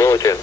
Bulletin.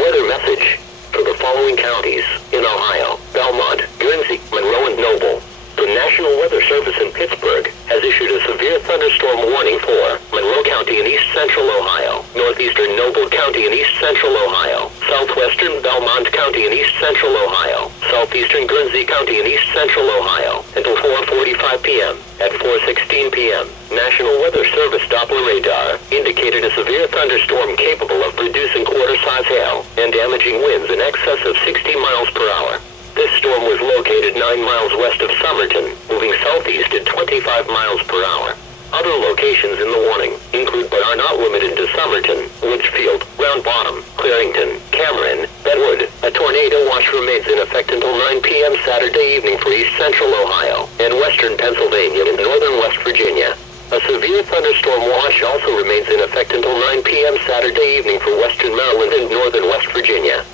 Weather message for the following counties in Ohio: Belmont, Guernsey, Monroe, and Noble. The National Weather Service in Pittsburgh has issued a severe thunderstorm warning for Monroe County in east central Ohio, northeastern Noble County in east central Ohio, southwestern Belmont County in east central Ohio, southeastern Guernsey County in east central Ohio, until 4:45 p.m. At 4:16 p.m., National Weather Service Doppler radar indicated a severe thunderstorm capable of producing quarter-size hail and damaging winds in excess of 60 miles per hour. This storm was located 9 miles west of Somerton, moving southeast at 25 miles per hour. Other locations in the warning include but are not limited to Somerton, Litchfield, Round Bottom, Clarington, Cameron, Benwood. A tornado watch remains in effect until 9 p.m. Saturday evening for east central Ohio and western Pennsylvania and northern West Virginia. A severe thunderstorm watch also remains in effect until 9 p.m. Saturday evening for western Maryland and northern West Virginia.